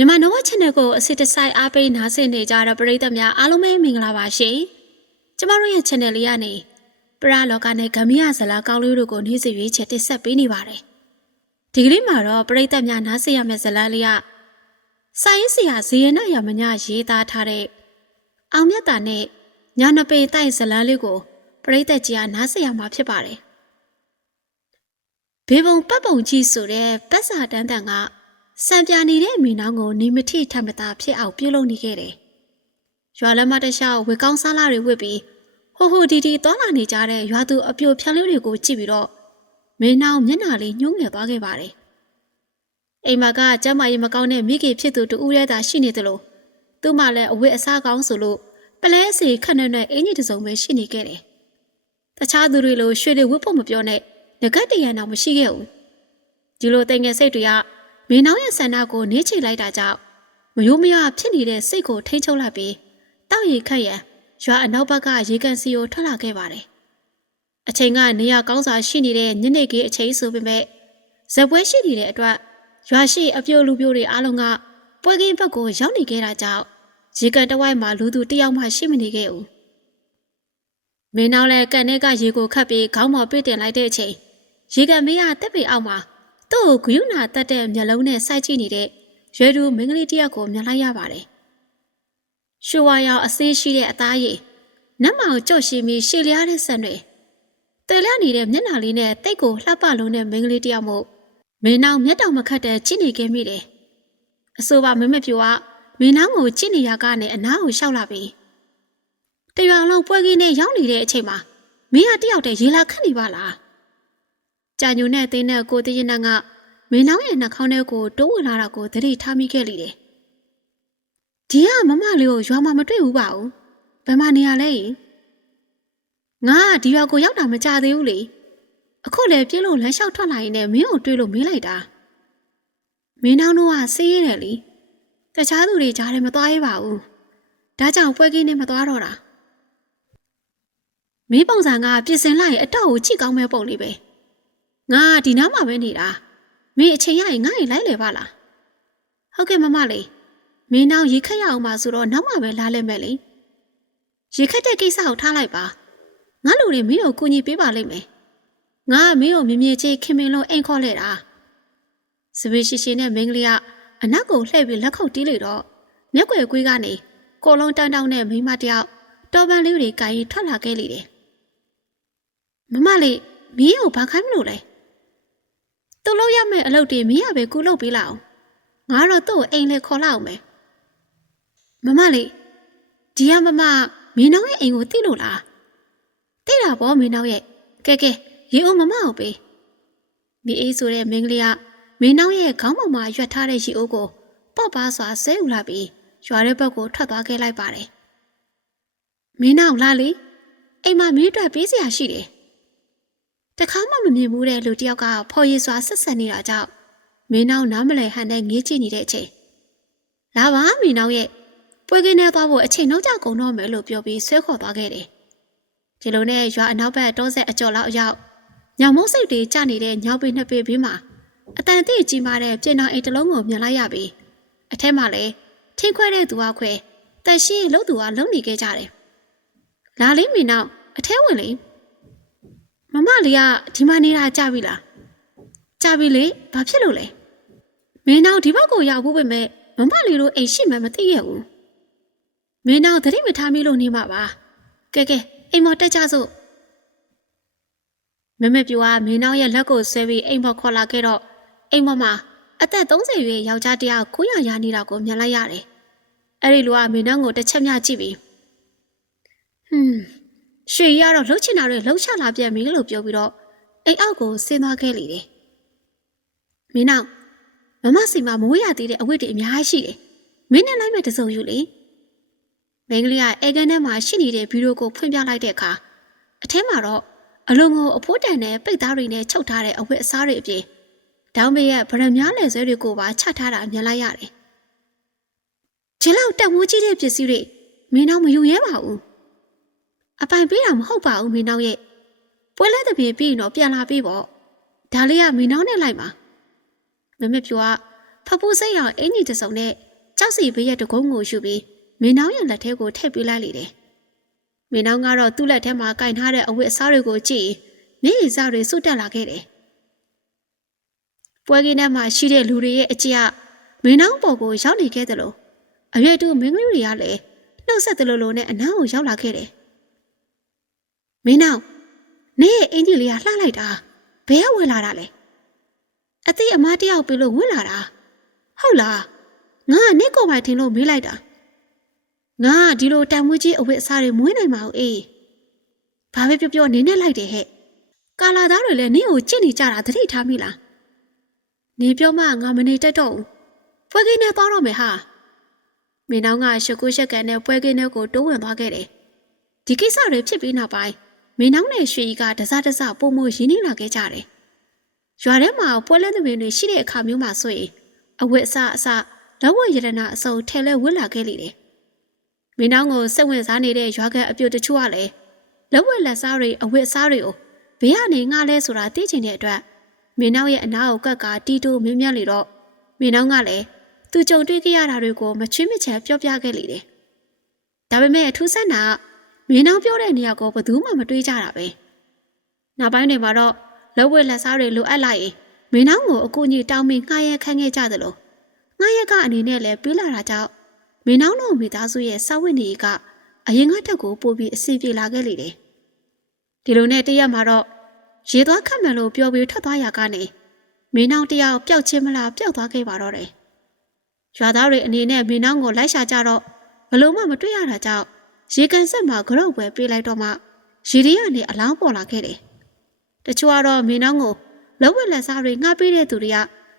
မြန်မာနဝ channel ကိုအစစ်တစိုက်အားပေးနားဆင်နေကြတဲ့ပရိသတ်များအားလုံးပဲမင်္ဂလာပါရှင်။ကျမတို့ရဲ့ channel လေးကနေပရလောကနဲ့ဂမရဇလာကောင်းလေးတို့ကိုနေ့စဉ်ရွေးချယ်တင်ဆက်ပေးနေပါတယ်။ဒီကနေ့မှာတော့ပရိသတ်များနားဆင်ရမယ့်ဇာတ်လမ်းလေးကစာရေးဆရာဇေယနာရမညရေးသားထားတဲ့အောင်မြတ်တာနဲ့ညာနပေတိုက်ဇာတ်လမ်းလေးကိုပရိသတ်ကြီးကနားဆင်ရမှာဖြစ်ပါတယ်။ဘေဘုံပတ်ပုံကြီးဆိုတဲ့ပတ်စာတန်းတန်က စံပြနေတဲ့မိနောင်းကိုနေမထိထမတာဖြစ်အောင်ပြုလုပ်နေခဲ့တယ်။ရွာလမ်းမတစ်လျှောက်ဝေကောင်းစားလာတွေဝစ်ပြီးဟိုဟိုဒီဒီသွားလာနေကြတဲ့ရွာသူအပြိုဖြန့်လေးတွေကိုကြည့်ပြီးတော့မင်းနောင်မျက်နှာလေးညှိုးငယ်သွားခဲ့ပါတယ်။အိမ်မကကျမ်းမာရေးမကောင်းတဲ့မိခင်ဖြစ်သူတူဦးရဲသာရှိနေတယ်လို့သူ့မှလည်းအဝတ်အစားကောင်းဆိုလို့ပလဲစီခက်နဲ့နဲ့အင်ကြီးတစ်စုံပဲရှိနေခဲ့တယ်။တခြားသူတွေလိုရွှေတွေဝတ်ဖို့မပြောနဲ့ငကတ်တရံတော့မရှိခဲ့ဘူး။ဒီလိုတိမ်ငယ်စိတ်တွေက မင်းနောင်ရဲ့ဆန္ဒကိုနေချိလိုက်တာကြောင့်မယိုးမရဖြစ်နေတဲ့စိတ်ကိုထိမ့်ချုပ်လိုက်ပြီးတောက်ရီခတ်ရန်ရွာအနောက်ဘက်ကရေကန်စီကိုထွက်လာခဲ့ပါတယ်။အချိန်ကနေရကောင်းစွာရှိနေတဲ့ညနေခင်းအချိန်ဆိုပေမဲ့ဇက်ပွဲရှိနေတဲ့အတွက်ရွာရှိအပြိုလူပြိုတွေအားလုံးကပွဲကင်းဘက်ကိုရောက်နေခဲ့တာကြောင့်ရေကန်တဝိုက်မှာလူသူတယောက်မှရှိမနေခဲ့ဘူး။မင်းနောက်လည်းကန်ထဲကရေကိုခတ်ပြီးခေါင်းပေါ်ပြစ်တင်လိုက်တဲ့အချိန်ရေကန်မေးရတက်ပေအောက်မှာ သူ့ကိုဂယုဏတက်တဲ့မျက်လုံးနဲ့စိုက်ကြည့်နေတဲ့ရွယ်သူမင်းကလေးတယောက်ကိုမြင်လိုက်ရပါတယ်။ရှူဝါရောင်အသေးရှိတဲ့အသားရည်နတ်မောင်ကြော့ရှိပြီးရှည်လျားတဲ့ဆန်တွေတည်လျနေတဲ့မျက်နှာလေးနဲ့တိတ်ကိုလှပလုံးတဲ့မင်းကလေးတယောက်မို့မင်းနောင်မျက်တောင်မခတ်တဲ့ကြည့်နေခဲ့မိတယ်။အဆိုပါမင်းမပြူကမင်းနောင်ကိုကြည့်နေရကနေအနားကိုရှောက်လာပြီ။တရွာလုံးပွဲကင်းနဲ့ရောက်နေတဲ့အချိန်မှာမင်းကတယောက်တည်းရေလာခတ်နေပါလား။ ကြာညိုနဲ့အသိနဲ့ကိုတရင်နန်းကမင်းနောင်ရဲ့နှာခေါင်းထဲကိုတိုးဝင်လာတာကိုသတိထားမိခဲ့လေတယ်။ဒီကမမလေးကိုရွာမှာမတွေ့ဘူးပါဘူး။ဘယ်မှာနေရလဲ။ငါကဒီရွာကိုရောက်တာမကြသေးဘူးလေ။အခုလည်းပြင်းလို့လမ်းလျှောက်ထွက်လာရင်လည်းမင်းကိုတွေ့လို့မင်းလိုက်တာ။မင်းနောင်တို့ကစေးရတယ်လေ။တခြားသူတွေကြားထဲမသွားရပါဘူး။ဒါကြောင့်ပွဲကင်းနဲ့မသွားတော့တာ။မင်းပုံစံကပြင်ဆင်လိုက်ရင်အတော့ကိုချိကောင်းမဲ့ပုံလေးပဲ။ ငါကဒီနားမှာပဲနေတာ။မင်းအချိန်ရရင်ငါ့ရင်လိုက်လေပါလား။ဟုတ်ကဲ့မမလေး။မင်းနောက်ရေခက်ရအောင်ပါဆိုတော့နောက်မှပဲလာလဲမဲ့လေ။ရေခက်တဲ့ကိစ္စကိုထားလိုက်ပါ။ငါလူတွေမင်းကိုကူညီပေးပါလိမ့်မယ်။ငါကမင်းကိုမြင်မြင်ချင်းခင်မင်လို့အိမ်ခေါ်လဲတာ။စပီရှိရှိနဲ့မင်းကလေးကအနောက်ကိုလှည့်ပြီးလက်ခုပ်တီးလိုက်တော့မျက်ွယ်ကွေးကနေကိုလုံးတန်းတောင်းနဲ့မိန်းမတယောက်တော်ပန်းလေးတွေကိုင်ရင်ထွက်လာခဲ့လေတယ်။မမလေးမင်းကိုဘာခိုင်းမလို့လဲ။ သူ့လောက်ရမယ့်အလုပ်တွေမင်းရပဲကူလုပ်ပေးလောက်ငါတော့သူ့ကိုအိမ်လေခေါ်လောက်မယ်မမလေးဒီကမမမင်းနောင်ရဲ့အိမ်ကိုသိလို့လားသိတာပေါ့မင်းနောင်ရဲ့ကဲကဲရေအိုးမမအောင်ပေးမိအေးဆိုတဲ့မင်းကလေးကမင်းနောင်ရဲ့ခေါင်းပေါ်မှာရွက်ထားတဲ့ရေအိုးကိုပေါ့ပါစွာဆဲယူလာပြီးရွာတဲ့ဘက်ကိုထွက်သွားခဲ့လိုက်ပါတယ်မင်းနောင်လာလေအိမ်မှာမင်းအတွက်ပေးစရာရှိတယ် တခါမှမမြင်ဘူးတဲ့လူတစ်ယောက်ကဖော်ရည်စွာဆက်ဆက်နေတာကြောင့်မင်းနောင်နားမလဲဟန်နဲ့ငေးကြည့်နေတဲ့အချိန်လာပါမင်းနောင်ရဲ့ပွဲကင်းထဲသွားဖို့အချိန်နှောက်ကြကုန်တော့မယ်လို့ပြောပြီးဆွဲခေါ်သွားခဲ့တယ်ဒီလိုနဲ့ရွာအနောက်ဘက်တောဆက်အကျော်လောက်အရောက်ညောင်မုတ်စိတ်တွေကျနေတဲ့ညောင်ပေနှစ်ပေပြီးမှအတန်တိကြီးမာတဲ့ပြင်တော်အိမ်တစ်လုံးကိုမြင်လိုက်ရပြီးအထက်မှာလည်းထင်းခွဲတဲ့သူအခွဲတက်ရှိလှုပ်သူကလုံနေခဲ့ကြတယ်လာလေးမင်းနောင်အထဲဝင်လေ မမလေးကဒီမှာနေတာကြပြီလားကြပြီလေဘာဖြစ်လို့လဲမင်းနောက်ဒီဘက်ကိုရောက်ဖို့ပဲမဲ့မမလေးတို့အိမ်ရှိမှမသိရဘူးမင်းနောက်သတိမထားမိလို့နေမှာပါကဲကဲအိမ်မော်တက်ကြစို့မမေပြူကမင်းနောက်ရဲ့လက်ကိုဆွဲပြီးအိမ်မော်ခေါ်လာခဲ့တော့အိမ်မော်မှာအသက်30ရွယ်ယောက်ျားတစ်ယောက်ကိုရရနေတာကိုမြင်လိုက်ရတယ်အဲ့ဒီလူကမင်းနောက်ကိုတစ်ချက်မြကြည့်ပြီးဟွန်း ရွှေရတော့လှုပ်ချင်တာတွေလှုပ်ချလာပြန်ပြီလို့ပြောပြီးတော့အိမ်အောက်ကိုဆင်းသွားခဲ့လေတယ်။မင်းနောက်မမစီမှာမိုးရသေးတဲ့အဝတ်တွေအများကြီးရှိတယ်။မင်းနဲ့လိုက်မဲ့တစုံယူလေ။မင်းကလေးကအေကန်ထဲမှာရှိနေတဲ့ဗီဒီယိုကိုဖွင့်ပြလိုက်တဲ့အခါအထဲမှာတော့အလုံးကိုအဖိုးတန်တဲ့ပိတ်သားတွေနဲ့ချုပ်ထားတဲ့အဝတ်အစားတွေအပြင်ဒေါင်းမေရဲ့ဗရမများလည်ဆွဲတွေကိုပါချထားတာမြင်လိုက်ရတယ်။ဒီလောက်တက်မိုးကြီးတဲ့ပစ္စည်းတွေမင်းနောက်မယူရဲပါဘူး။ အပိုင်ပေးတာမဟုတ်ပါဘူးမင်းနောက်ရဲ့ပွဲလဲတဲ့ပြင်ပြီးရင်တော့ပြန်လာပြီပေါ့ဒါလေးကမင်းနောက်နဲ့လိုက်ပါမမေပြူကဖပူးစိတ်ရောင်အင်ကြီးတစ်စုံနဲ့ကြောက်စီဘေးရဲ့တကုံးကိုယူပြီးမင်းနှောင်းရဲ့လက်ထဲကိုထည့်ပေးလိုက်လေတယ်။မင်းနှောင်းကတော့သူ့လက်ထဲမှာကင်ထားတဲ့အဝတ်အစားတွေကိုကြည့်မျက်ရည်စတွေစွတ်တက်လာခဲ့တယ်။ပွဲကင်းထဲမှာရှိတဲ့လူတွေရဲ့အကြည့်ကမင်းနှောင်းပေါ်ကိုရောက်နေခဲ့တယ်လို့အရွယ်တူမင်းကလေးတွေကလည်းနှုတ်ဆက်တယ်လို့လို့နဲ့အနားကိုရောက်လာခဲ့တယ်။ မင်းနှောင်းနေရဲ့အင်ကြီးလေးကလှလိုက်တာဘယ်ကဝင်လာတာလဲ။အတိအမတယောက်ပြီလို့ဝင်လာတာဟုတ်လားငါကနင့်ကိုယ်ပိုင်ထင်လို့မေးလိုက်တာငါကဒီလိုတန်မွေးကြီးအဝတ်အစားတွေမွေးနိုင်မှာဦးအေးဘာပဲပြောပြောနင်းနဲ့လိုက်တယ်ဟဲ့ကာလာသားတွေလည်းနင့်ကိုကြည့်နေကြတာသတိထားမိလားနေပြောမှငါမနေတတ်တော့ဘူးပွဲကင်းနဲ့သွားတော့မယ်ဟာမင်းတော့ကရှကုရှက်ကန်နဲ့ပွဲကင်းနဲ့ကိုတိုးဝင်သွားခဲ့တယ်ဒီကိစ္စတွေဖြစ်ပြီးနောက်ပိုင်း မင်းနောက်နဲ့ရွှေကြီးကတစတစပုံမှုရင်းနှီးလာခဲ့ကြတယ်ရွာထဲမှာပွဲလဲသမင်တွေရှိတဲ့အခါမျိုးမှာဆိုရင်အဝတ်အစားအစားလက်ဝတ်ရတနာအစုံထဲလဲဝတ်လာခဲ့လေတယ်။မင်းနောင်ကိုစိတ်ဝင်စားနေတဲ့ရွာကန်အပြိုတချို့ကလည်းလက်ဝတ်လက်စားတွေအဝတ်အစားတွေကိုဘေးကနေငှားလဲဆိုတာသိချင်တဲ့အတွက်မင်းနောင်ရဲ့အနာကိုကက်ကတီးတိုးမြင်းမြတ်လေတော့မင်းနောင်ကလည်းသူကြုံတွေ့ခဲ့ရတာတွေကိုမချွေးမချန်ပြောပြခဲ့လေတယ်။ဒါပေမဲ့အထူးဆန်းတာ မင်းနောင်ပြောတဲ့နေရာကိုဘယ်သူမှမတွေးကြတာပဲ။နောက်ပိုင်းတွေမှာတော့လက်ဝတ်လက်စားတွေလိုအပ်လိုက်ရင်မင်းနောင်ကိုအကူအညီတောင်းပြီးငှားရမ်းခန့်ခဲ့ကြသလိုငှားရက်ကအနေနဲ့လည်းပြေးလာတာကြောင့်မင်းနောင်တို့မိသားစုရဲ့စာဝတ်နေရေးကအရင်ကထက်ကိုပိုပြီးအဆင်ပြေလာခဲ့လေတယ်။ဒီလိုနဲ့တရက်မှာတော့ရေသွားခတ်မယ်လို့ပြောပြီးထွက်သွားရကနေမင်းနောင်တယောက်ပျောက်ချင်းမလားပျောက်သွားခဲ့ပါတော့တယ်။ရွာသားတွေအနေနဲ့မင်းနောင်ကိုလိုက်ရှာကြတော့ဘလို့မှမတွေ့ရတာကြောင့် ရေကန်ဆက်မှာကြောက်ပွဲပေးလိုက်တော့မှရေရီကနေအလောင်းပေါ်လာခဲ့တယ်။တချို့ကတော့မင်းနောင်ကိုလက်ဝက်လက်စားတွေငှားပေးတဲ့သူတွေက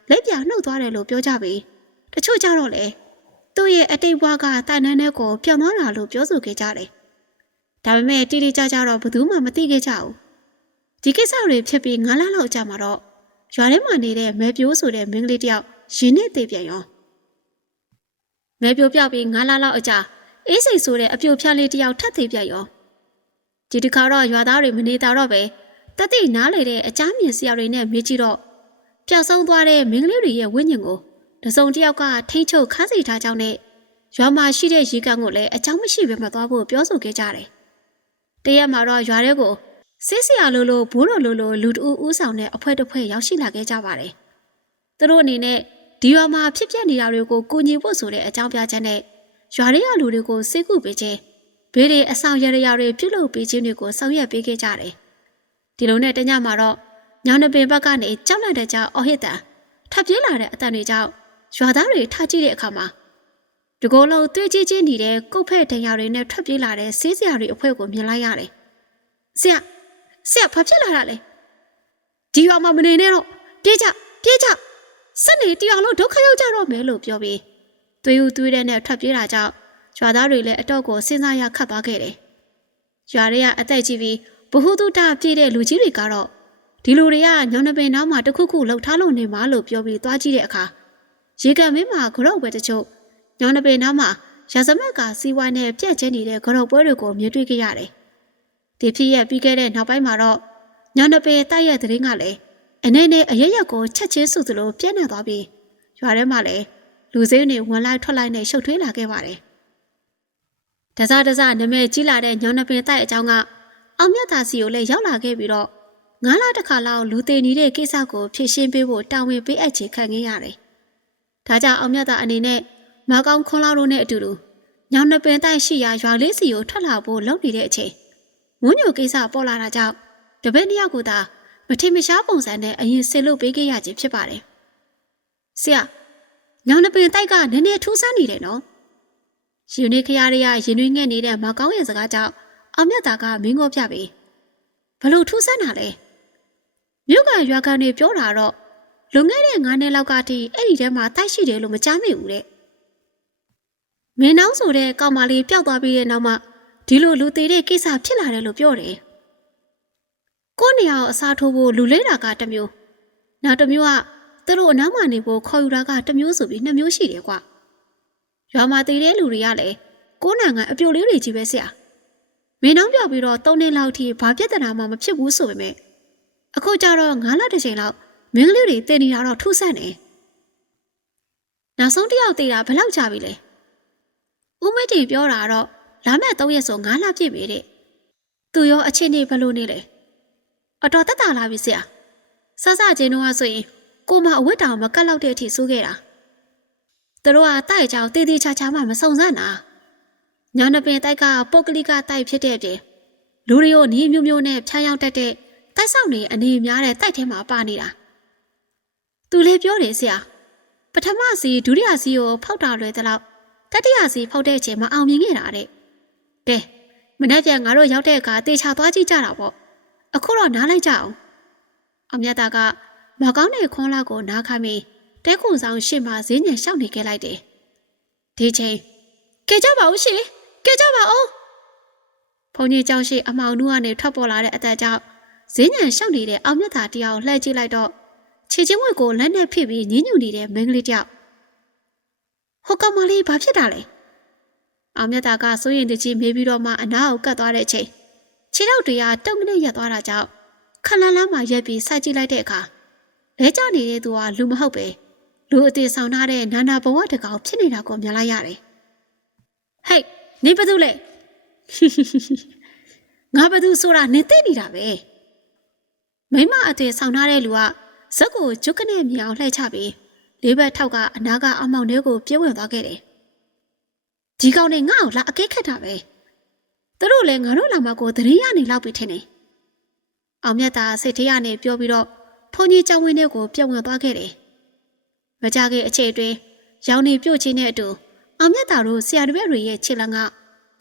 လက်ပြနှုတ်သွားတယ်လို့ပြောကြပြီတချို့ကြတော့လေသူ့ရဲ့အတိတ်ဘဝကတိုင်နန်းတဲ့ကိုပြောင်းသွားတာလို့ပြောဆိုခဲ့ကြတယ်ဒါပေမဲ့တိတိကျကျတော့ဘယ်သူမှမသိခဲ့ကြဘူးဒီကိစ္စတွေဖြစ်ပြီး9လလောက်ကြာမှာတော့ရွာထဲမှာနေတဲ့မဲပြိုးဆိုတဲ့မင်းကလေးတယောက်ရင်နဲ့သေးပြန်ရောမဲပြိုးပြောက်ပြီး9လလောက်အကြာ အေးစိတ်ဆိုတဲ့အပြိုဖြားလေးတယောက်ထပ်သေးပြန်ရောဒီတစ်ခါတော့ရွာသားတွေမနေတာတော့ပဲတတိနားလေတဲ့အချားမြင်စရာတွေနဲ့မေးကြည့်တော့ပျောက်ဆုံးသွားတဲ့မင်းကလေးတွေရဲ့ဝိညာဉ်ကိုတစုံတစ်ယောက်ကထိမ့်ချုပ်ခန်းစီထားကြောင်းနဲ့ရွာမှာရှိတဲ့ရေကန်ကိုလည်းအကြောင်းမရှိဘဲမသွားဖို့ပြောဆိုခဲ့ကြတယ်။တရက်မှာတော့ရွာထဲကိုစစ်စရာလိုလိုဘိုးတော်လိုလိုလူတဦးဦးဆောင်တဲ့အဖွဲ့တစ်ဖွဲ့ရောက်ရှိလာခဲ့ကြပါတယ်။သူတို့အနေနဲ့ဒီရွာမှာဖြစ်ပျက်နေတာတွေကိုကူညီဖို့ဆိုတဲ့အကြောင်းပြချက်နဲ့ ရွာထဲကလူတွေကိုစိတ်ကူပေးခြင်းဘေးတွေအဆောင်ရရတွေပြုလုပ်ပေးခြင်းတွေကိုဆောင်ရွက်ပေးခဲ့ကြတယ်။ဒီလိုနဲ့တညမှာတော့ညောင်နှပင်ဘက်ကနေကြောက်လန့်တဲ့ကြောင်အော်ဟစ်တန်ထပ်ပြေးလာတဲ့အတန်တွေကြောင့်ရွာသားတွေထားကြည့်တဲ့အခါမှာတကောလုံးသွေးကြီးကြီးနေတဲ့ကုတ်ဖက်ဒဏ်ရာတွေနဲ့ထွက်ပြေးလာတဲ့ဆေးစရာတွေအဖွဲကိုမြင်လိုက်ရတယ်။ဆရာဆရာဘာဖြစ်လာတာလဲ။ဒီရွာမှာမနေနဲ့တော့ပြေးကြပြေးကြစက်နေတရားလုံးဒုက္ခရောက်ကြတော့မယ်လို့ပြောပြီး သွေးဦးသွေးတဲ့နဲ့ထွက်ပြေးတာကြောင့်ရွာသားတွေလည်းအတော့ကိုစဉ်းစားရခတ်သွားခဲ့တယ်။ရွာတွေကအသက်ကြီးပြီးဘ ഹു တုတပြေးတဲ့လူကြီးတွေကတော့ဒီလူတွေကညောင်နှပင်နောက်မှာတခုခုလှုပ်ထားလို့နေမှာလို့ပြောပြီးသွားကြည့်တဲ့အခါရေကန်မင်းမှာကြောက်ပွဲတချို့ညောင်နှပင်နောက်မှာရာဇမက်ကစီးဝိုင်းနဲ့ပြက်ကျဲနေတဲ့ကြောက်ပွဲတွေကိုမြင်တွေ့ခဲ့ရတယ်။ဒီဖြစ်ရပြီးခဲ့တဲ့နောက်ပိုင်းမှာတော့ညောင်နှပင်တိုက်ရဲ့သတင်းကလည်းအနေနဲ့အရရက်ကိုချက်ချင်းစုသလိုပြန့်နှံ့သွားပြီးရွာထဲမှာလည်း လူစိမ်းတွေဝင်လိုက်ထွက်လိုက်နဲ့ရှုပ်ထွေးလာခဲ့ပါတယ်။တစားတစားနမဲကြီးလာတဲ့ညောင်နှပင်တိုက်အကြောင်းကအောင်မြတ်သာစီကိုလည်းရောက်လာခဲ့ပြီးတော့ငါးလတစ်ခါလောက်လူသေးနေတဲ့ကိစ္စကိုဖြေရှင်းပေးဖို့တာဝန်ပေးအပ်ချေခံခဲ့ရတယ်။ဒါကြောင့်အောင်မြတ်သာအနေနဲ့မကောင်းခွန်လာတို့နဲ့အတူတူညောင်နှပင်တိုက်ရှိရာရွာလေးစီကိုထွက်လာဖို့လုပ်နေတဲ့အချိန်ဝန်းညိုကိစ္စပေါ်လာတာကြောင့်တပည့်တစ်ယောက်ကိုသာမထင်မရှားပုံစံနဲ့အရင်ဆစ်လို့ပေးခဲ့ရခြင်းဖြစ်ပါတယ်။ဆရာ ညောင်နှပင်တိုက်ကနည်းနည်းထူးဆန်းနေတယ်နော်။ရှင်နေခရရရရင်နှွေးငှက်နေတဲ့မကောင်းရဲ့စကားကြောင့်အောင်မြတ်သာကမင်းငေါပြပြီးဘလို့ထူးဆန်းတာလဲ။မြို့ကရွာကနေပြောတာတော့လွန်ခဲ့တဲ့9နှစ်လောက်ကတည်းအဲ့ဒီထဲမှာတိုက်ရှိတယ်လို့မကြားမိဘူးတဲ့မင်းနှောင်းဆိုတဲ့ကောင်မလေးပျောက်သွားပြီးတဲ့နောက်မှဒီလိုလူသေးတဲ့ကိစ္စဖြစ်လာတယ်လို့ပြောတယ်ကိုနေရာကိုအစားထိုးဖို့လူလဲတာကတစ်မျိုးနောက်တစ်မျိုးက သူတို့အနောက်မှနေဖို့ခေါ်ယူတာကတစ်မျိုးဆိုပြီးနှစ်မျိုးရှိတယ်ကွာရွာမှာတည်တဲ့လူတွေကလည်းကိုနံကအပြိုလေးတွေကြီးပဲဆရာမင်းနှောင်းပြောက်ပြီးတော့၃နှစ်လောက်ထိဘာပြဿနာမှမဖြစ်ဘူးဆိုပေမဲ့အခုကြတော့ငါးလတစ်ချိန်လောက်မင်းကလေးတွေတည်နေတာတော့ထူးဆန်းနေနောက်ဆုံးတစ်ယောက်တည်တာဘယ်လောက်ကြာပြီလဲဦးမိတ်တင်ပြောတာတော့လာမဲ့၃ရက်ဆို၅လပြည့်ပြီတဲ့သူရောအချင်းနေဘယ်လိုနေလဲအတော်တက်တာလာပြီဆရာဆဆချင်းတော့ဆိုရင် ကိုမအဝတ်တောင်မကတ်လောက်တဲ့အထိစိုးခဲ့တာသူတို့ကတိုက်ကြောင်တေးသေးချာချာမှမစုံစမ်းတာညာနပင်တိုက်ကပုတ်ကလိကတိုက်ဖြစ်တဲ့အပြင်လူတွေကိုနီးမျိုးမျိုးနဲ့ဖြားရောက်တတ်တဲ့တိုက်ဆောက်နေအနေများတဲ့တိုက်ထဲမှာပါနေတာသူလည်းပြောတယ်ဆရာပထမစီဒုတိယစီကိုဖောက်တာလွယ်သလောက်တတိယစီဖောက်တဲ့အချိန်မအောင်မြင်ခဲ့တာတဲ့ကဲမနေ့ကငါတို့ရောက်တဲ့အခါတေချာသွားကြည့်ကြတာပေါ့အခုတော့နားလိုက်ကြအောင်အောင်မြတ်သားက မကောင်းတဲ့ခွန်လောက်ကိုနားခမိတဲခုံဆောင်ရှေ့မှာဈေးညံလျှောက်နေခဲ့လိုက်တယ်။ဒီချိန်ကဲကြပါဦးရှင်ကဲကြပါဦး။ဘုံကြီးကြောင့်ရှိအမောင်နှူကနေထွက်ပေါ်လာတဲ့အသက်ကြောင့်ဈေးညံလျှောက်နေတဲ့အောင်မြတ်သားတရားကိုလှည့်ကြည့်လိုက်တော့ခြေချင်းဝက်ကိုလက်နဲ့ဖိပြီးညင်းညူနေတဲ့မိန်းကလေးတယောက်ဟိုကောင်မလေးဘာဖြစ်တာလဲအောင်မြတ်သားကစိုးရင်တကြီးမေးပြီးတော့မှအနာကိုကတ်သွားတဲ့အချိန်ခြေထောက်တွေကတုံ့နဲ့ရက်သွားတာကြောင့်ခလန်းလန်းမှာရက်ပြီးစိုက်ကြည့်လိုက်တဲ့အခါ လဲကျနေတဲ့သူကလူမဟုတ်ပဲလူအသေးဆောင်ထားတဲ့နာနာဘဝတကောင်ဖြစ်နေတာကိုမြင်လိုက်ရတယ်ဟဲ့နေဘာလုပ်လဲငါဘာလို့ဆိုတာနေသိနေတာပဲမိမအသေးဆောင်ထားတဲ့လူကဇက်ကိုကျုပ်ကနေမြောင်လှည့်ချပြီးလေးဘက်ထောက်ကအနာကအမောင်တွေကိုပြေးဝင်သွားခဲ့တယ်။ဒီကောင်နဲ့ငါ့ကိုလာအကဲခတ်တာပဲ။သူတို့လည်းငါတို့လာမကိုသတရင်ရနေလောက်ပြီထင်တယ်။အောင်မြတ်သားစိတ်ထဲရနေပြောပြီးတော့ ဖုန်ကြီးကျောင်းဝင်းတွေကိုပြက်ဝင်သွားခဲ့တယ်။မကြခင်အခြေအတွင်းရောင်နေပြုတ်ချင်းတဲ့အတူအောင်မြတ်သားတို့ဆရာတပည့်တွေရဲ့ခြေလမ်းက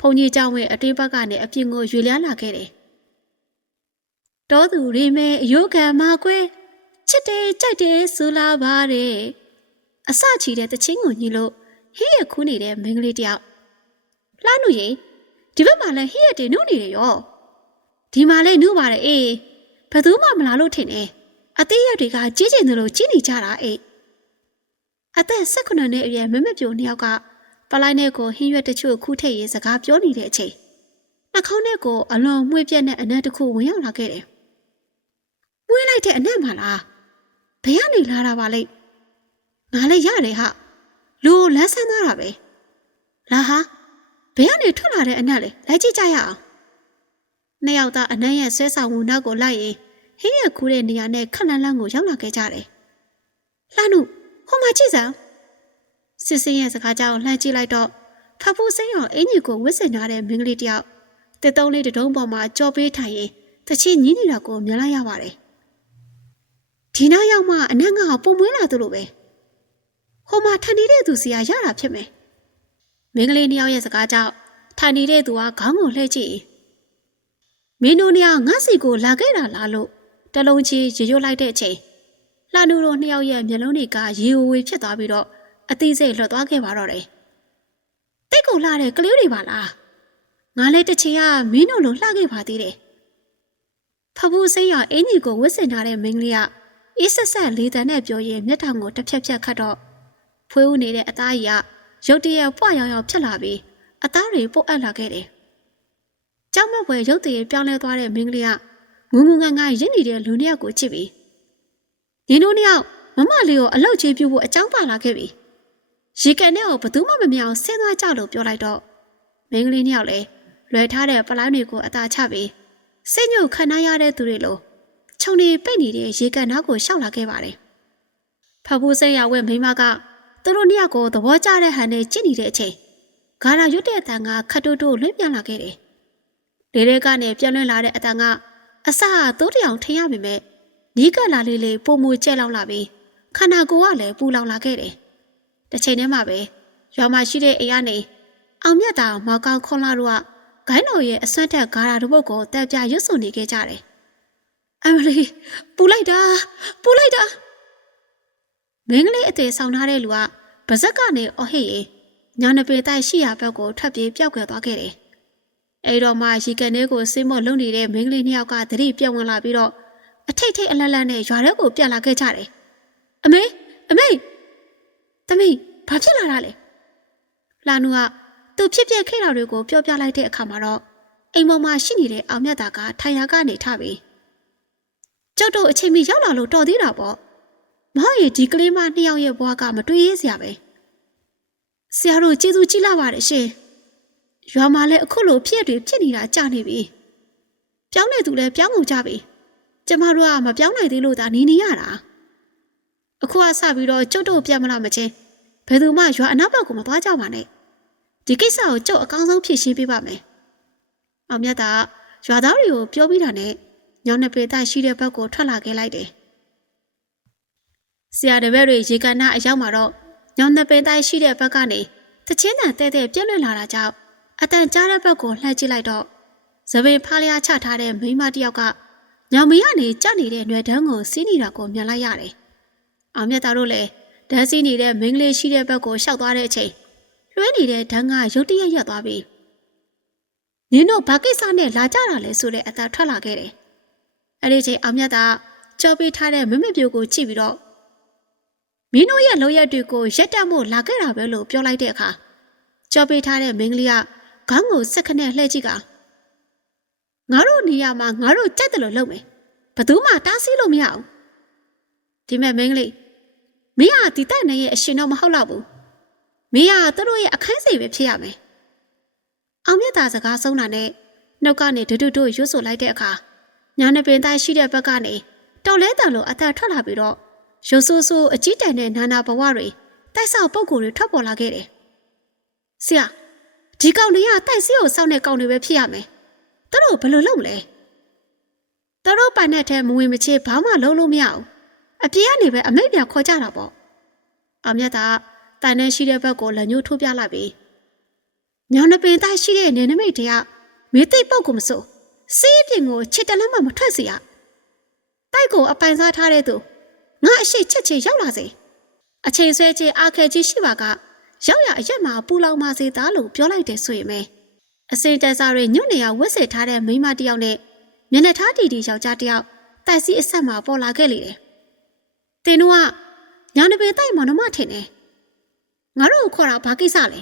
ဖုန်ကြီးကျောင်းဝင်းအတင်းဘက်ကနေအပြင်ကိုရွေလျားလာခဲ့တယ်။တောသူရိမဲအယုခံမကွဲချစ်တယ်ကြိုက်တယ်ဆိုလာပါတယ်အစချီတဲ့တချင်းကိုညီလို့ဟင်းရခူးနေတဲ့မင်းကလေးတယောက်လှနုရင်ဒီဘက်မှာလည်းဟင်းရတင်နုနေတယ်ရောဒီမှာလည်းနုပါတယ်အေးဘယ်သူမှမလာလို့ထင်တယ် အသေးရက်တွေကကြီးကျင်တယ်လို့ကြီးနေကြတာအေးအသက်၁၈နှစ်အရွယ်မမပြိုနှစ်ယောက်ကပလိုက်နဲ့ကိုဟင်းရွက်တချို့ခူးထည့်ရေးစကားပြောနေတဲ့အချိန်နှာခေါင်းထဲကိုအလွန်မှွေပြက်တဲ့အနက်တစ်ခုဝင်ရောက်လာခဲ့တယ်။မွေးလိုက်တဲ့အနက်မှာလားဘယ်ကနေလာတာပါလိမ့်ငါလည်းရတယ်ဟာလူကိုလမ်းဆန်းသွားတာပဲလာဟာဘယ်ကနေထွက်လာတဲ့အနက်လဲလိုက်ကြည့်ကြရအောင်နှစ်ယောက်သားအနက်ရဲ့ဆွဲဆောင်မှုနောက်ကိုလိုက်ရင် ဟင်းရခူးတဲ့နေရာနဲ့ခက်လန်းလန်းကိုရောက်လာခဲ့ကြတယ်လှနုဟိုမှာကြည့်စမ်းစစ်စင်းရဲ့စကားကြောင့်လှမ်းကြည့်လိုက်တော့ဖဖူးစိမ်းအောင်အင်ကြီးကိုဝစ်စင်ထားတဲ့မင်းကလေးတယောက်တစ်တုံးလေးတစ်တုံးပေါ်မှာကြော်ပေးထိုင်ရင်တချင်ညီးနေတာကိုမြင်လိုက်ရပါတယ်ဒီနောက်ရောက်မှအနက်ကပုံမွေးလာသူလိုပဲဟိုမှာထိုင်နေတဲ့သူစီကရတာဖြစ်မယ်မင်းကလေးနှစ်ယောက်ရဲ့စကားကြောင့်ထိုင်နေတဲ့သူကခေါင်းကိုလှည့်ကြည့်မင်းတို့နှစ်ယောက်ငါစီကိုလာခဲ့တာလားလို့ တလုံးချင်းရေရွတ်လိုက်တဲ့အချိန်လှနူတို့နှစ်ယောက်ရဲ့မျက်လုံးတွေကရေဝေဖြစ်သွားပြီးတော့အသေးစိတ်လွတ်သွားခဲ့ပါတော့တယ်တိတ်ကိုလှတဲ့ကလေးတွေပါလားငါလည်းတစ်ချိန်ကမင်းတို့လိုလှခဲ့ပါသေးတယ်ဖဖူးစိမ်းရအင်ကြီးကိုဝစ်စင်ထားတဲ့မင်းကလေးကအေးဆက်ဆက်လေးတန်းနဲ့ပြောရင်မျက်တောင်ကိုတစ်ဖြက်ဖြက်ခတ်တော့ဖွေးဦးနေတဲ့အသားကြီးကရုတ်တရက်ပွားရောင်ရောင်ဖြစ်လာပြီးအသားတွေပုတ်အပ်လာခဲ့တယ်။ကြောက်မက်ွယ်ရုတ်တရက်ပြောင်းလဲသွားတဲ့မင်းကလေးက ငုံငုံငါငါရင့်နေတဲ့လူနှစ်ယောက်ကိုချစ်ပြီးညီတို့နှစ်ယောက်မမလေးကိုအလောက်ကြီးပြုတ်ဖို့အကြောင်းပါလာခဲ့ပြီ။ရေကန်နဲ့ကိုဘသူမှမမြောင်ဆင်းသွားကြလို့ပြောလိုက်တော့မင်းကလေးနှစ်ယောက်လည်းလွယ်ထားတဲ့ပလိုင်းတွေကိုအသာချပြီးစိတ်ညှို့ခံရရတဲ့သူတွေလိုခြုံနေပိတ်နေတဲ့ရေကန်နောက်ကိုရှောက်လာခဲ့ပါတယ်။ဖဖိုးစိတ်ရဝဲမိမကသူတို့နှစ်ယောက်ကိုသဘောကျတဲ့ဟန်နဲ့ကြည့်နေတဲ့အချိန်ဂါရာရွတ်တဲ့အတန်ကခတ်တိုးတိုးလွင့်ပြန်လာခဲ့တယ်။လေတဲ့ကနေပြန်လွင့်လာတဲ့အတန်က အစအတိုးတယောင်ထင်ရပေမဲ့နီးကပ်လာလေးလေးပုံမူကျဲလောက်လာပြီးခန္ဓာကိုယ်ကလည်းပူလောင်လာခဲ့တယ်။တစ်ချိန်တည်းမှာပဲရွာမှာရှိတဲ့အိမ်ကနေအောင်မြတ်တာမောင်ကောင်ခွန်လာတို့ကဂိုင်းတော်ရဲ့အဆွမ်းတက်ဂါရာတို့ဘုတ်ကိုတက်ပြရွတ်စွန်နေခဲ့ကြတယ်။အမလီပူလိုက်တာပူလိုက်တာမင်းကလေးအသေးဆောင်ထားတဲ့လူကဗဇက်ကနေအော်ဟစ်ရေညာနပေတိုက်ရှိရာဘက်ကိုထွက်ပြေးပြောက်ကွယ်သွားခဲ့တယ်။ အဲဒီတော့မှရီကန်ထဲကိုစိမော့လုံနေတဲ့မင်းကလေးနှစ်ယောက်ကသတိပြောင်းဝင်လာပြီးတော့အထိတ်ထိတ်အလန့်လန့်နဲ့ရွာထဲကိုပြန်လာခဲ့ကြတယ်။အမေအမေသမီးဘာဖြစ်လာတာလဲ။လာနူကသူဖြစ်ဖြစ်ခဲ့တာတွေကိုပြောပြလိုက်တဲ့အခါမှာတော့အိမ်ပေါ်မှာရှိနေတဲ့အောင်မြတ်တာကထိုင်ရာကနေထပြီးကျုပ်တို့အချိန်မီရောက်လာလို့တော်သေးတာပေါ့။မဟုတ်ရင်ဒီကလေးမနှစ်ယောက်ရဲ့ဘဝကမတွေးရစရာပဲဆရာတို့ကျေးဇူးကြီးလာပါတယ်ရှင် ရွာမှာလည်းအခုလိုဖြစ်တွေဖြစ်နေတာကြာနေပြီပြောင်းနေသူလည်းပြောင်းကုန်ကြပြီကျမတို့ကမပြောင်းနိုင်သေးလို့သာနေနေရတာအခုကစပြီးတော့ကျုပ်တို့ပြန်မလာမချင်းဘယ်သူမှရွာအနောက်ဘက်ကိုမသွားကြပါနဲ့ဒီကိစ္စကိုကျုပ်အကောင်းဆုံးဖြေရှင်းပေးပါမယ်အောင်မြတ်တာရွာသားတွေကိုပြောပြီးတာနဲ့ညောင်နှစ်ပေသားရှိတဲ့ဘက်ကိုထွက်လာခဲ့လိုက်တယ်ဆရာတပည့်တွေရေကန်နာအရောက်မှာတော့ညောင်နှစ်ပေသားရှိတဲ့ဘက်ကနေတချင်းတန်တဲ့တဲ့ပြက်လွင့်လာတာကြောင့် အတန်ကြားတဲ့ဘက်ကိုလှည့်ကြည့်လိုက်တော့သပင်ဖားလျားချထားတဲ့မိန်းမတစ်ယောက်ကညောင်မရနေကြနေတဲ့ຫນွယ်တန်းကိုစီးနေတာကိုမြင်လိုက်ရတယ်။အောင်မြတ်သားတို့လည်းဒန်းစီးနေတဲ့မိန်းကလေးရှိတဲ့ဘက်ကိုရှောက်သွားတဲ့အချိန်လွှဲနေတဲ့ဒန်းကရုတ်တရက်ရက်သွားပြီ။နင်တို့ဘာကိစ္စနဲ့လာကြတာလဲဆိုတဲ့အတန်ထွက်လာခဲ့တယ်။အဲ့ဒီချိန်အောင်မြတ်သားကြောပေးထားတဲ့မမပြိုကိုကြည့်ပြီးတော့မင်းတို့ရဲ့လောက်ရက်တွေကိုရက်တက်မို့လာခဲ့တာပဲလို့ပြောလိုက်တဲ့အခါကြောပေးထားတဲ့မိန်းကလေးက ခေါင်းကိုစက်ခနဲ့လှည့်ကြည့်ကငါတို့နေရာမှာငါတို့ကြိုက်တယ်လို့လုပ်မယ်ဘသူမှတားဆီးလို့မရအောင်ဒီမဲ့မိန်းကလေးမင်းဟာဒီတိုက်နေရဲ့အရှင်တော့မဟုတ်တော့ဘူးမင်းဟာသူတို့ရဲ့အခန်းစိတ်ပဲဖြစ်ရမယ်အောင်မြတ်သားစကားဆုံးတာနဲ့နှုတ်ကနေဒုဒုတို့ရွတ်ဆိုလိုက်တဲ့အခါညာနေပင်သားရှိတဲ့ဘက်ကနေတော်လဲတန်လို့အသက်ထွက်လာပြီးတော့ရုပ်ဆိုးဆိုးအကြီးတန်းတဲ့နာနာဘဝတွေတိုက်ဆောက်ပုံကိုယ်တွေထွက်ပေါ်လာခဲ့တယ်ဆရာ ဒီကောင်တွေကတိုက်စီးကိုစောင့်တဲ့ကောင်တွေပဲဖြစ်ရမယ်။သူတို့ဘယ်လိုလုပ်မလဲ။သူတို့ပိုင်တဲ့ထဲမဝင်မချေဘာမှလုံးလို့မရအောင်။အပြေကနေပဲအမိတ်ပြန်ခေါ်ကြတာပေါ့။အောင်မြတ်ကတန်နဲ့ရှိတဲ့ဘက်ကိုလက်ညှိုးထိုးပြလိုက်ပြီးညောင်နှပင်တိုက်ရှိတဲ့နေနမိတ်တွေကမေးသိပ်ပုတ်ကိုမစိုးစီးပြင်ကိုချစ်တလန်းမှမထွက်စေရ။တိုက်ကိုအပိုင်စားထားတဲ့သူငါအရှိချက်ချေရောက်လာစေ။အချိန်ဆွဲချေအာခဲကြီးရှိပါက ရောက်ရအရက်မှာပူလောင်ပါစေသားလို့ပြောလိုက်တယ်ဆိုရင်ပဲအစိတက်စားတွေညွန့်နေရဝတ်ဆင်ထားတဲ့မိန်းမတစ်ယောက်နဲ့မျက်နှာထားတီတီယောက်ျားတစ်ယောက်တိုက်စီအဆက်မှာပေါ်လာခဲ့လေတယ်။တင်တို့ကညာနေပေတိုက်မောင်နှမထင်တယ်။ငါတို့ကိုခေါ်တာဘာကိစ္စလဲ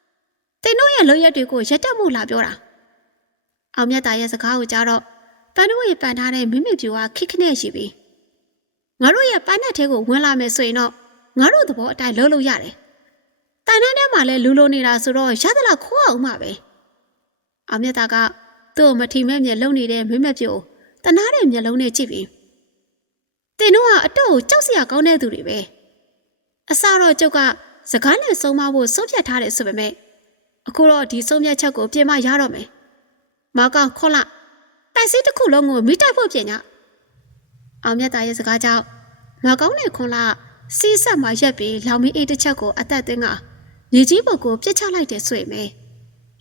။တင်တို့ရဲ့လုံရက်တွေကိုရက်တက်မှုလာပြောတာ။အောင်မြတ်သားရဲ့စကားကိုကြားတော့ပန်းတို့ရဲ့ပန်ထားတဲ့မိမိပြူကခိခနဲ့ရှိပြီ။ငါတို့ရဲ့ပန်းနဲ့ထဲကိုဝင်လာမယ်ဆိုရင်တော့ငါတို့သဘောအတိုင်းလုပ်လို့ရတယ်။တ န်တန်းထဲမှာလဲလူလိုနေတာဆိုတော့ရသလားခိုးအောင်မှာပဲ။အောင်မြတ်သားကသူ့ကိုမထီမဲ့မြက်လုံနေတဲ့မိမပြိုတနာတဲ့မျက်လုံးနဲ့ကြည့်ပြီးတင်တို့ကအတော့ကိုကြောက်စရာကောင်းတဲ့သူတွေပဲ။အစတော့ကျုပ်ကစကားနဲ့ဆုံးမဖို့ဆုံးဖြတ်ထားတယ်ဆိုပေမဲ့အခုတော့ဒီဆုံးဖြတ်ချက်ကိုပြင်မရတော့မယ်။မောင်ကောင်ခေါ်လာတိုက်စီးတစ်ခုလုံးကိုမိတိုက်ဖို့ပြင်ည။အောင်မြတ်သားရဲ့စကားကြောင့်မောင်ကောင်နဲ့ခွန်လာစီးဆက်မှရက်ပြီးလောင်မီးအိတ်တစ်ချက်ကိုအသက်သွင်းက မြေကြီးပုတ်ကိုပြစ်ချလိုက်တယ်ဆိုရင်ပဲ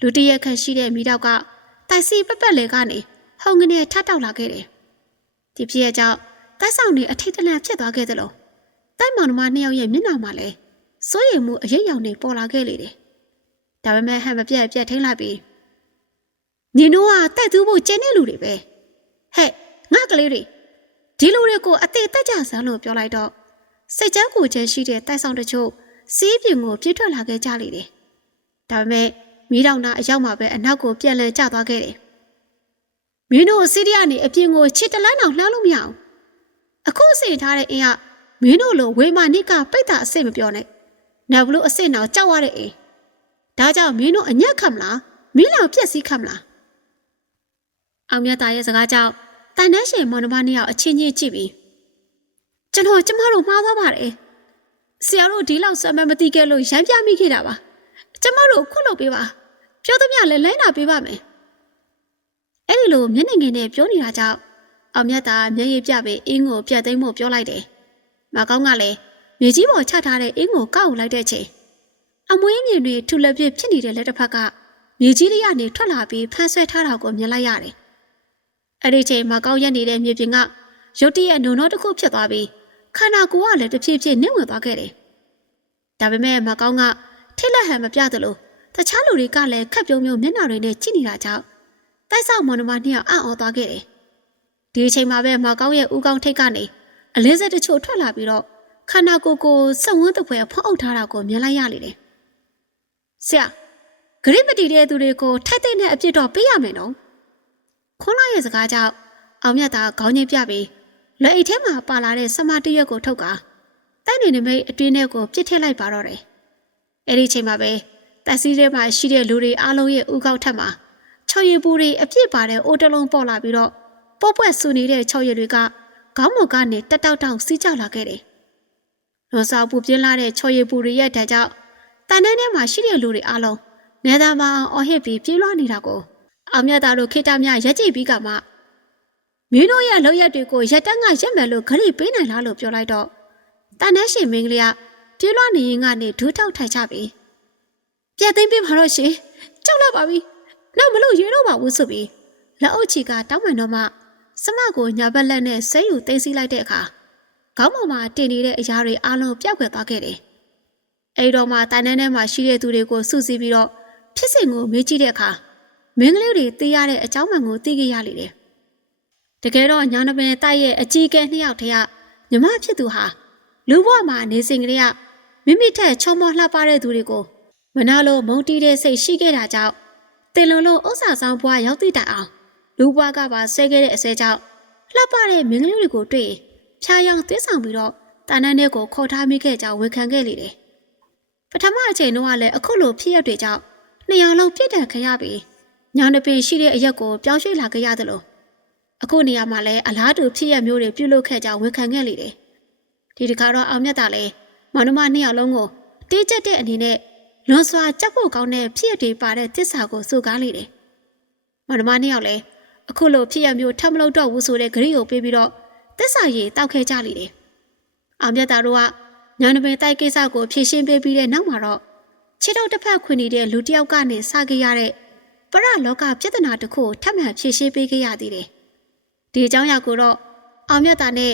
လူတရက်ခန့်ရှိတဲ့မိတော့ကတိုက်စီပက်ပက်လေကနေဟုံကနေထတောက်လာခဲ့တယ်။ဒီဖြစ်ရကြောင့်တိုက်ဆောင်နေအထိတ်တလန့်ဖြစ်သွားခဲ့သလိုတိုက်မောင်နှမနှစ်ယောက်ရဲ့မျက်နှာမှာလည်းစိုးရိမ်မှုအရေးရောင်တွေပေါ်လာခဲ့လေတယ်။ဒါပေမဲ့ဟန်မပြတ်ပြတ်ထိန်လိုက်ပြီးညီတို့ကတိုက်သူဖို့ကျင်းတဲ့လူတွေပဲ။ဟဲ့ငါကလေးတွေဒီလူတွေကိုအသေးတက်ကြစမ်းလို့ပြောလိုက်တော့စိတ်ကြမ်းကိုချမ်းရှိတဲ့တိုက်ဆောင်တချို့ စီးပြင်ကိုပြစ်ထွက်လာခဲ့ကြလေတယ်။ဒါပေမဲ့မီးတောင်နာအရောက်မှပဲအနောက်ကိုပြန်လည်ကျသွားခဲ့တယ်။မင်းတို့စီးရီးကနေအပြင်ကိုချစ်တလန်းအောင်လှမ်းလို့မရအောင်။အခုအစီထားတဲ့အင်းကမင်းတို့လိုဝေမာနိကပိတ်တာအစ်စ်မပြောနဲ့။နောက်ဘလို့အစ်စ်နောက်ကြောက်ရတဲ့အင်း။ဒါကြောင့်မင်းတို့အညက်ခတ်မလား။မင်းလောင်ပြက်စီးခတ်မလား။အောင်မြတ်သားရဲ့စကားကြောင့်တန်တဲ့ရှင်မောင်နှမနှစ်ယောက်အချင်းချင်းကြည့်ပြီးကျွန်တော်ကျမတို့မှားသွားပါတယ် ဆရာတို့ဒီလောက်ဆွမ်းမမသိခဲ့လို့ရမ်းပြမိခဲ့တာပါကျမတို့ခွတ်လုပ်ပေးပါပြောသမျှလည်းလိုင်းနာပေးပါမယ်အဲ့ဒီလိုမျက်နှာငယ်နဲ့ပြောနေတာကြောင့်အောင်မြတ်သာမျက်ရည်ပြပြီးအင်းကိုပြတ်သိမ်းဖို့ပြောလိုက်တယ်မကောင်းကလည်းမြေကြီးပေါ်ချထားတဲ့အင်းကိုကောက်လိုက်တဲ့ချိန်အမွေးမြင်တွေထူလက်ပြဖြစ်နေတဲ့လက်တစ်ဖက်ကမြေကြီးလေးကနေထွက်လာပြီးဖမ်းဆွဲထားတာကိုမြင်လိုက်ရတယ်အဲ့ဒီချိန်မကောင်းရက်နေတဲ့မြေပြင်ကရုတ်တရက်နုံတော့တစ်ခုဖြစ်သွားပြီး ခန္ဓာကိုယ်ကလည်းတဖြည်းဖြည်းနှိမ့်ဝင်သွားခဲ့တယ်။ဒါပေမဲ့မကောင်းကထိလက်ဟန်မပြသလိုတခြားလူတွေကလည်းခက်ပြုံးပြုံးမျက်နှာတွေနဲ့ကြည့်နေတာကြောင့်တိုက်ဆောက်မော်နမနှစ်ယောက်အံ့ဩသွားခဲ့တယ်။ဒီအချိန်မှာပဲမကောင်းရဲ့ဦးကောင်းထိတ်ကနေအလင်းစက်တချို့ထွက်လာပြီးတော့ခန္ဓာကိုယ်ကိုစက်ဝန်းတစ်ဖွဲဖုံးအုပ်ထားတာကိုမြင်လိုက်ရလေတယ်။ဆရာဂရိမတီတဲ့သူတွေကိုထိုက်တဲ့အပြစ်တော့ပေးရမယ်နော်။ခွန်လာရဲ့စကားကြောင့်အောင်မြတ်သာခေါင်းငိမ့်ပြပြီး လက်အိတ်ထဲမှာပါလာတဲ့ဆမတရွက်ကိုထုတ်ကာတိုက်နေနမိတ်အတွင်းထဲကိုပြစ်ထည့်လိုက်ပါတော့တယ်အဲ့ဒီချိန်မှာပဲတက်စီးထဲမှာရှိတဲ့လူတွေအားလုံးရဲ့ဥကောက်ထက်မှာချော်ရည်ပူတွေအပြည့်ပါတဲ့အိုတလုံးပေါ်လာပြီးတော့ပုတ်ပွက်ဆူနေတဲ့ချော်ရည်တွေကခေါင်းမကနေတက်တောက်တောက်စီးကျလာခဲ့တယ်။လောစာပူပြင်းလာတဲ့ချော်ရည်ပူတွေရဲ့ဓာတ်ကြောင့်တန်တဲ့ထဲမှာရှိတဲ့လူတွေအားလုံးနေသားမအောင်အော်ဟစ်ပြီးပြေးလွှားနေတာကိုအောင်မြတ်သားတို့ခိတ္တမြရက်ကြည့်ပြီးကမှ မင်းတို့ရဲ့လောက်ရက်တွေကိုရက်တက်ငါရက်မယ်လို့ခရီးပေးနိုင်လားလို့ပြောလိုက်တော့တန်တဲ့ရှင်မင်းကလေးကပြေးလွှားနေရင်ကနေဒူးထောက်ထိုင်ကြပြီပြတ်သိမ်းပြပါတော့ရှင်ကြောက်လာပါပြီနောက်မလို့ရွေတော့ပါဘူးဆိုပြီးလက်အုပ်ချီကတောင်းပန်တော့မှစမကိုညာဘက်လက်နဲ့ဆဲယူသိမ်းစီလိုက်တဲ့အခါခေါင်းပေါ်မှာတင်နေတဲ့အရာတွေအလုံးပျောက်ကွယ်သွားခဲ့တယ်အဲ့တော့မှတန်တဲ့ထဲမှာရှိတဲ့သူတွေကိုစုစည်းပြီးတော့ဖြစ်စဉ်ကိုမေးကြည့်တဲ့အခါမင်းကလေးတွေသိရတဲ့အကြောင်းမှန်ကိုသိခဲ့ရလေတယ် တကယ်တော့ညာနပင်တိုက်ရဲ့အကြီးအကဲနှစ်ယောက်တည်းကညီမဖြစ်သူဟာလူဘဝမှာနေစဉ်ကလေးကမိမိထက်ချုံမောလှပတဲ့သူတွေကိုမနာလိုမုန်းတီးတဲ့စိတ်ရှိခဲ့တာကြောင့်တင်လုံးလုံးဥစ္စာဆောင်ဘွားရောက်သိတိုင်အောင်လူဘွားကပါဆဲခဲ့တဲ့အစဲကြောင့်လှပတဲ့မင်းကလေးတွေကိုတွေ့ရင်ဖြာယောင်သင်းဆောင်ပြီးတော့တာနန်းထဲကိုခေါ်ထားမိခဲ့ကြောင်းဝန်ခံခဲ့လေတယ်ပထမအချိန်တုန်းကလည်းအခုလိုဖြစ်ရတွေကြောင့်နှစ်ယောက်လုံးပြစ်ဒဏ်ခံရပြီးညောင်တပင်ရှိတဲ့အရက်ကိုပြောင်းရွှေ့လာခဲ့ရတယ်လို့ အခုနေရာမှာလည်းအလားတူဖြစ်ရမျိုးတွေပြုလုပ်ခဲ့ကြောင်းဝန်ခံခဲ့လေတယ်ဒီတခါတော့အောင်မြတ်တာလည်းမောင်နှမနှစ်ယောက်လုံးကိုတေးကျက်တဲ့အနေနဲ့လွန်စွာကြက်ဖို့ကောင်းတဲ့ဖြစ်ရတွေပါတဲ့တစ္ဆာကိုစုကားလေတယ်မောင်နှမနှစ်ယောက်လည်းအခုလိုဖြစ်ရမျိုးထပ်မလုပ်တော့ဘူးဆိုတဲ့ဂရိကိုပေးပြီးတော့တစ္ဆာရည်တောက်ခဲကြလေတယ်အောင်မြတ်တာတို့ကညောင်တပင်တိုက်ကိစ္စကိုဖြေရှင်းပေးပြီးတဲ့နောက်မှာတော့ခြေထောက်တစ်ဖက်ခွင်နေတဲ့လူတစ်ယောက်ကနေစခဲ့ရတဲ့ပရလောကပြဿနာတစ်ခုကိုထပ်မံဖြေရှင်းပေးခဲ့ရသေးတယ်။ ဒီအကြောင်းအရာကိုတော့အောင်မြတ်တာနဲ့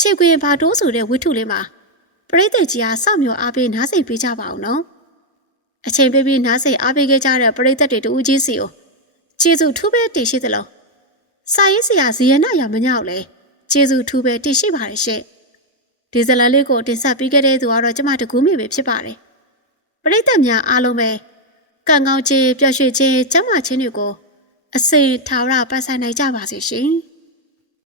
ခြေခွင်ဘာတိုးဆိုတဲ့ဝိထုလေးမှာပရိသတ်ကြီးအားစောင့်မျှော်အားပေးနားစိတ်ပေးကြပါအောင်နော်။အချိန်ပေးပြီးနားစိတ်အားပေးခဲ့ကြတဲ့ပရိသတ်တွေတူဦးကြီးစီကိုကျေးဇူးထူးပဲတည်ရှိသလား။စာရေးဆရာဇီယနာရမညောက်လဲကျေးဇူးထူးပဲတည်ရှိပါတယ်ရှင့်။ဒီဇလန်လေးကိုတင်ဆက်ပြီးခဲ့တဲ့သူကတော့ကျမတကူးမိပဲဖြစ်ပါတယ်။ပရိသတ်များအားလုံးပဲကံကောင်းခြင်းပျော်ရွှင်ခြင်းကျမ်းမာခြင်းတွေကိုအစိမ်ထာဝရပတ်ဆိုင်နိုင်ကြပါစေရှင်။